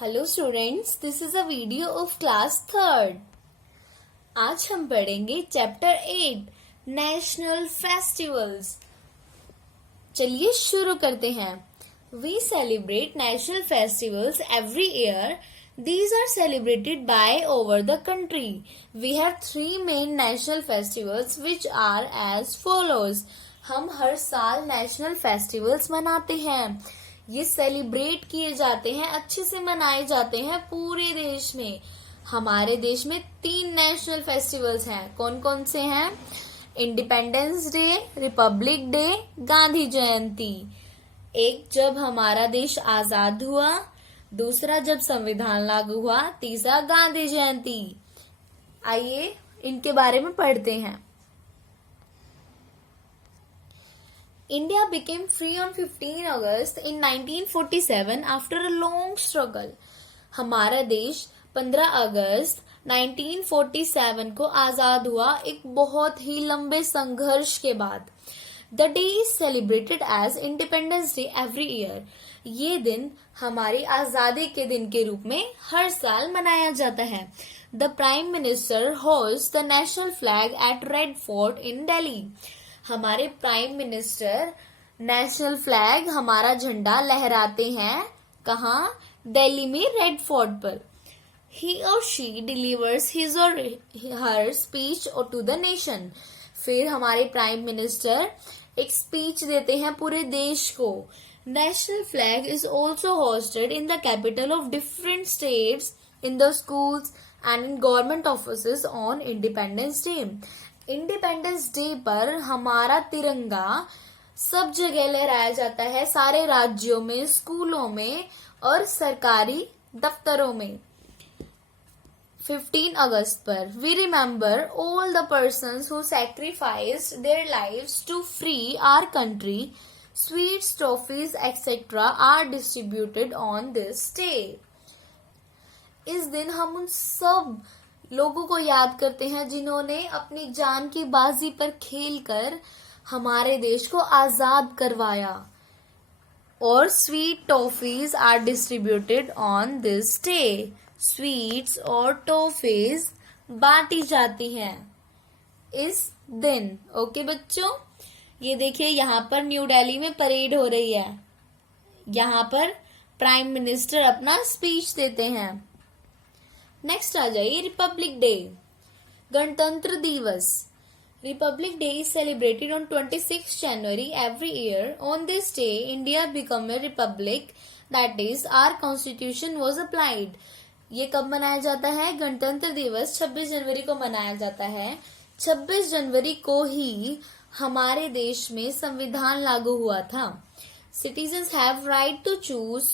Hello students, this is a video of class third. आज हम पढ़ेंगे चैप्टर 8 नेशनल फेस्टिवल्स। चलिए शुरू करते हैं। We celebrate national festivals every year. These are celebrated by over the country. We have three main national festivals which are as follows. हम हर साल national festivals मनाते हैं। ये सेलिब्रेट किए जाते हैं, अच्छे से मनाए जाते हैं पूरे देश में। हमारे देश में 3 नेशनल फेस्टिवल्स हैं। कौन कौन से हैं? Independence day, republic day, Gandhi Jayanti. एक जब हमारा देश आजाद हुआ, दूसरा जब संविधान लागू हुआ, तीसरा गांधी जयंती। आइए इनके बारे में पढ़ते हैं। India became free on 15 August in 1947 after a long struggle. हमारा देश 15 अगस्त 1947 को आजाद हुआ एक बहुत ही लंबे संघर्ष के बाद। The day is celebrated as Independence Day every year. ये दिन हमारी आजादी के दिन के रूप में हर साल मनाया जाता है। The Prime Minister hoists the national flag at Red Fort in Delhi. हमारे प्राइम मिनिस्टर नेशनल फ्लैग, हमारा झंडा लहराते हैं। कहाँ? दिल्ली में रेड फोर्ट पर। He or she delivers his or her speech to the nation. फिर हमारे प्राइम मिनिस्टर एक स्पीच देते हैं पूरे देश को। National flag is also hosted in the capital of different states, in the schools and in government offices on independence day. Independence day पर हमारा तिरंगा सब जगह लहराया जाता है, सारे राज्यों में, स्कूलों में और सरकारी दफ्तरों में। 15 अगस्त पर we remember all the persons who sacrificed their lives to free our country. Sweets, toffees etcetera are distributed on this day. इस दिन हम उन सब लोगों को याद करते हैं जिन्होंने अपनी जान की बाजी पर खेलकर हमारे देश को आजाद करवाया। और sweet toffees are distributed on this day. Sweets और टॉफीज बांटी जाती हैं इस दिन। ओके बच्चों, ये देखिए यहाँ पर न्यू दिल्ली में परेड हो रही है। यहाँ पर प्राइम मिनिस्टर अपना स्पीच देते हैं। नेक्स्ट आ जाइए रिपब्लिक डे, गणतंत्र दिवस। Republic day is celebrated on 26 January every year. On this day India become a republic, that is our constitution was applied. ये कब मनाया जाता है? गणतंत्र दिवस 26 जनवरी को मनाया जाता है। 26 जनवरी को ही हमारे देश में संविधान लागू हुआ था। Citizens have right to choose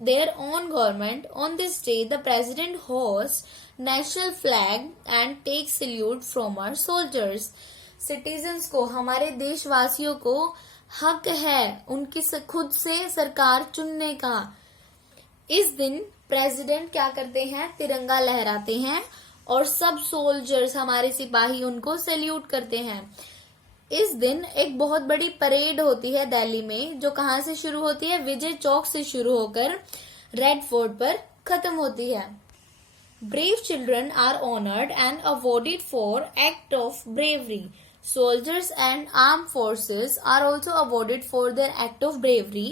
their own government. On this day, the president hosts national flag and takes salute from our soldiers. Citizens को, हमारे देशवासियों को हक है उनकी खुद से सरकार चुनने का। इस दिन प्रेसिडेंट क्या करते हैं? तिरंगा लहराते हैं और सब सोल्जर्स, हमारे सिपाही, उनको सैल्यूट करते हैं। इस दिन एक बहुत बड़ी परेड होती है दिल्ली में, जो कहाँ से शुरू होती है? विजय चौक से शुरू होकर रेड फोर्ट पर खत्म होती है। Brave children are honoured and awarded for act of bravery. Soldiers and arm forces are also awarded for their act of bravery.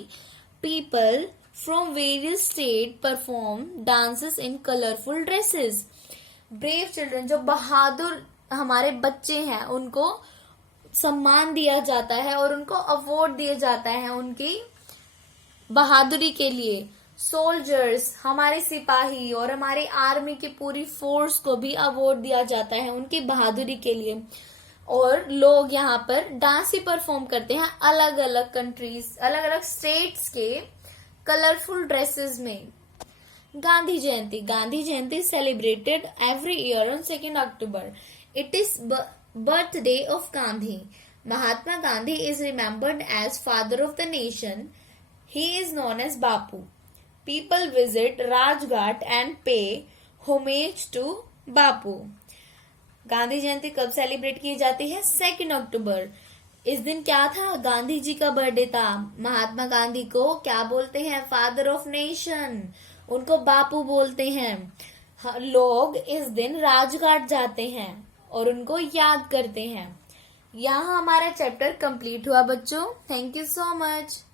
People from various state perform dances in colourful dresses. Brave children, जो बहादुर हमारे बच्चे हैं, उनको सम्मान दिया जाता है और उनको अवार्ड दिया जाता है उनकी बहादुरी के लिए। सोल्जर्स, हमारे सिपाही और हमारी आर्मी की पूरी फोर्स को भी अवार्ड दिया जाता है उनकी बहादुरी के लिए। और लोग यहाँ पर डांस ही परफॉर्म करते हैं अलग अलग कंट्रीज, अलग अलग स्टेट्स के कलरफुल ड्रेसेस में। Gandhi Jayanti. Gandhi Jayanti celebrated every year on 2 October. It is birthday of Gandhi. Mahatma Gandhi is remembered as father of the nation. He is known as Bapu. People visit Rajghat and pay homage to Bapu. Gandhi Jayanti कब celebrate की जाती है? 2 अक्टूबर. इस दिन क्या था? गांधी जी का birthday था। महात्मा गांधी को क्या बोलते हैं? Father of nation. उनको बापू बोलते हैं। लोग इस दिन राजघाट जाते हैं और उनको याद करते हैं। यहाँ हमारा चैप्टर कंप्लीट हुआ बच्चों। Thank you so much.